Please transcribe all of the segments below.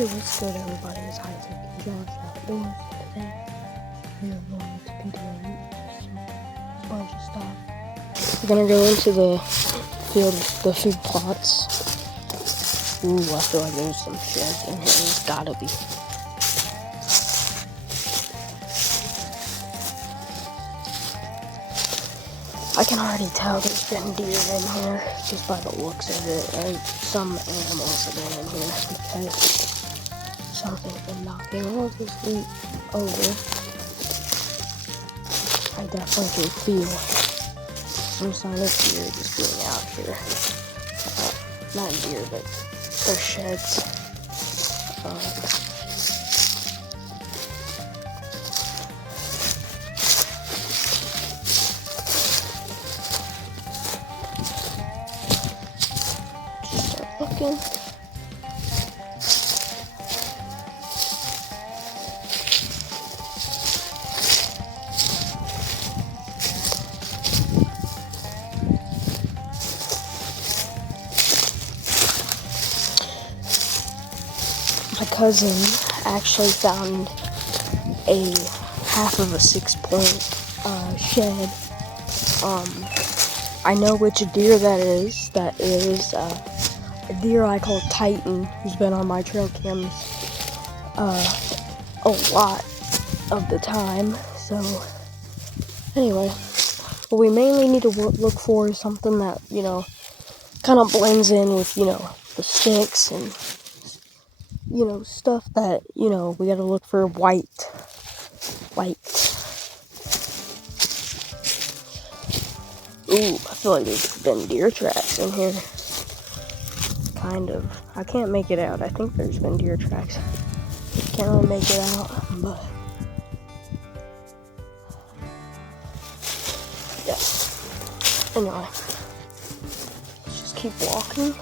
Hey, what's good, everybody? It's Isaac and Josh out doing today. We are going to be doing a bunch of stuff. We're gonna go into the field, the food plots. Ooh, I feel like there's some sheds in here. There's gotta be. I can already tell there's been deer in here just by the looks of it, and some animals have been in here because something's been knocking all this loot over. I definitely can feel some sign of deer just being out here. Not deer, but their sheds. Just start looking. My cousin actually found a half of a 6-point shed. I know which deer that is. That is a deer I call Titan, who's been on my trail cams a lot of the time. So anyway, what we mainly need to look for is something that, kind of blends in with, the sticks and stuff that, we gotta look for white. Ooh, I feel like there's been deer tracks in here. Kind of. I can't make it out. I think there's been deer tracks. Can't really make it out, but yeah. Anyway, let's just keep walking.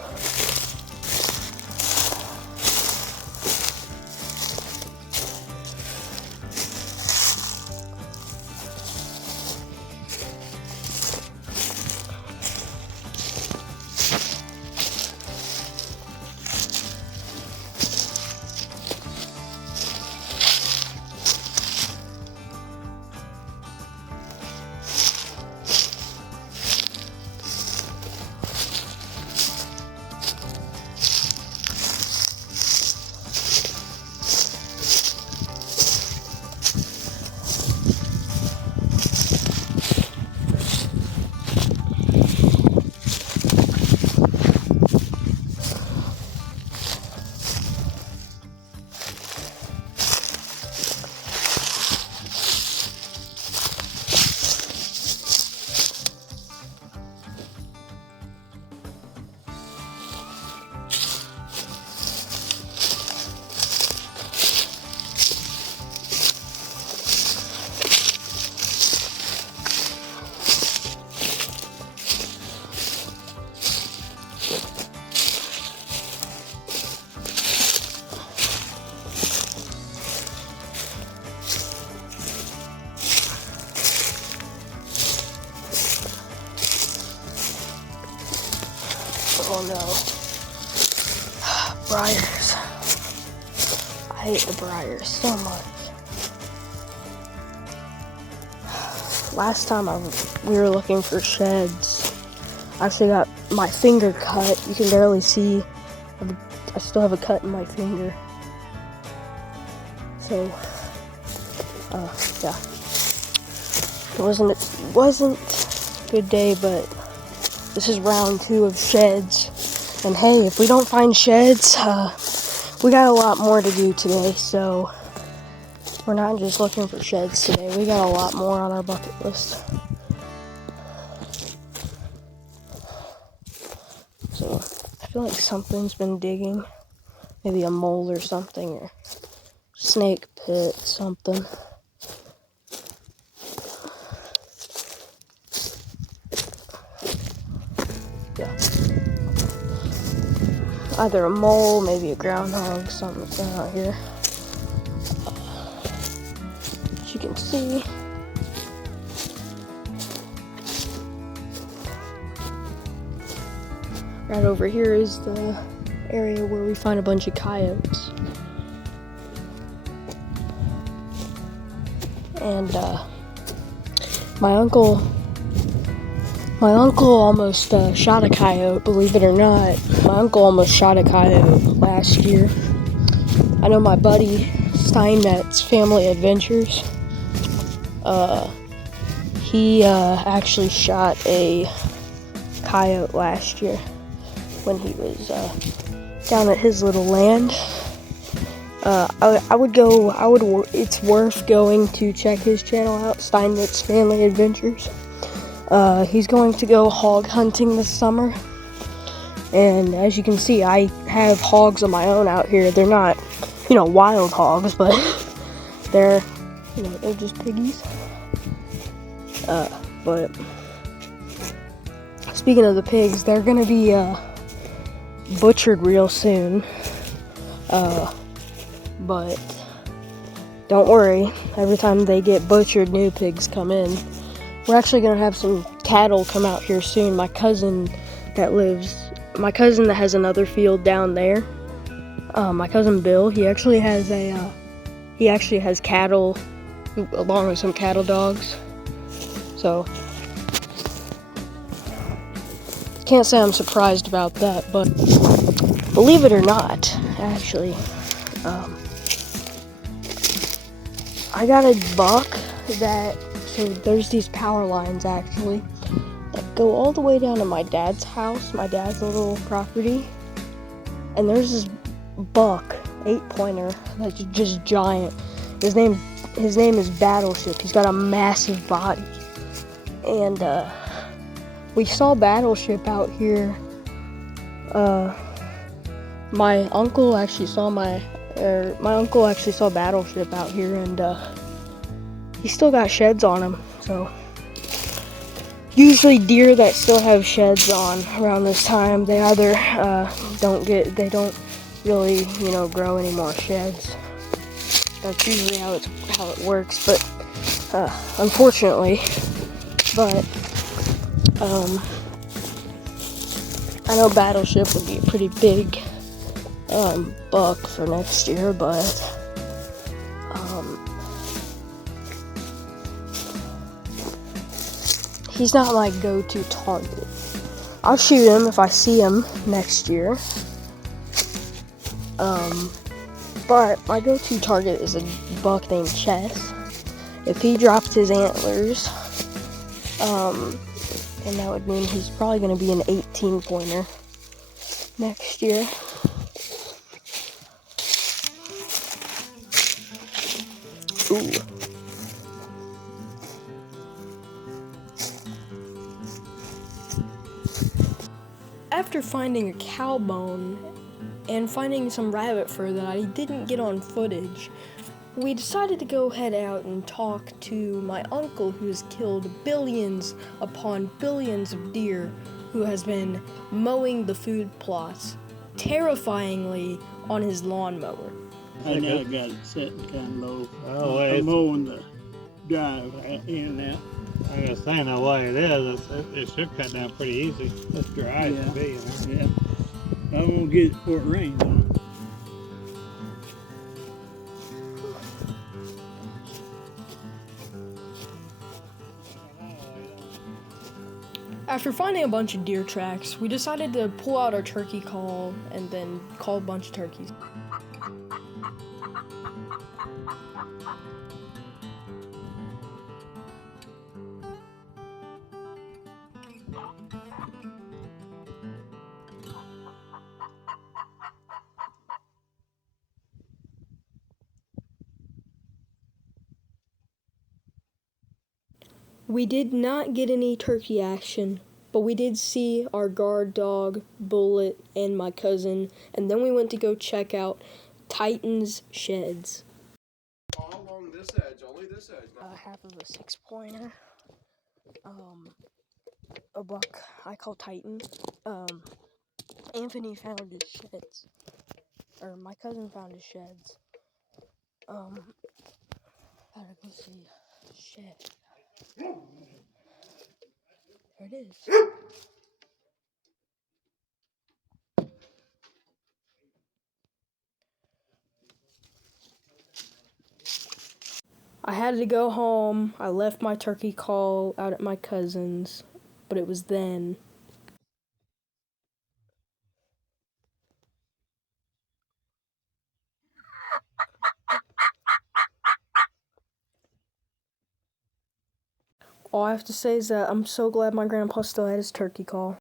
Oh no. Briars. I hate the briars so much. Last time we were looking for sheds, I actually got my finger cut. You can barely see. I still have a cut in my finger. So, yeah. It wasn't a good day, but this is round 2 of sheds. And hey, if we don't find sheds, we got a lot more to do today, so we're not just looking for sheds today. We got a lot more on our bucket list. So I feel like something's been digging. Maybe a mole or something, or snake pit, something. Yeah. Either a mole, maybe a groundhog, something's been out here. As you can see, right over here is the area where we find a bunch of coyotes. and my uncle almost shot a coyote. Believe it or not, my uncle almost shot a coyote last year. I know my buddy Steinmetz Family Adventures. He actually shot a coyote last year when he was down at his little land. It's worth going to check his channel out, Steinmetz Family Adventures. He's going to go hog hunting this summer. And as you can see, I have hogs of my own out here. They're not, wild hogs, but they're just piggies. But speaking of the pigs, they're gonna be butchered real soon. But don't worry, every time they get butchered, new pigs come in. We're actually gonna have some cattle come out here soon. My cousin that has another field down there. My cousin Bill, he actually has cattle along with some cattle dogs. So can't say I'm surprised about that, but believe it or not, actually, I got a buck so there's these power lines actually that go all the way down to my dad's house, my dad's little property, and there's this buck, 8-pointer, that's just giant. His name is Battleship. He's got a massive body, and we saw Battleship out here. My uncle actually saw Battleship out here, and he still got sheds on him. So usually deer that still have sheds on around this time, they either don't really grow any more sheds. That's usually how it works, but unfortunately, but I know Battleship would be a pretty big buck for next year, but he's not my go-to target. I'll shoot him if I see him next year. But my go-to target is a buck named Chess. If he drops his antlers, and that would mean he's probably going to be an 18-pointer next year. Ooh. After finding a cow bone and finding some rabbit fur that I didn't get on footage, we decided to go head out and talk to my uncle, who's killed billions upon billions of deer, who has been mowing the food plots terrifyingly on his lawnmower. I now got it setting kind of low. I'm mowing the drive in and out. I was saying the way it is, it should cut down pretty easy. It's dry as can be, Yeah. I won't get it before it rains on it. After finding a bunch of deer tracks, we decided to pull out our turkey call and then call a bunch of turkeys. We did not get any turkey action, but we did see our guard dog, Bullet, and my cousin, and then we went to go check out Titan's sheds. All along this edge, only this edge. Half of a 6-pointer, a buck I call Titan. Anthony found his sheds, or my cousin found his sheds. Gotta go see shed. There it is. I had to go home. I left my turkey call out at my cousin's, but it was then. All I have to say is that I'm so glad my grandpa still had his turkey call.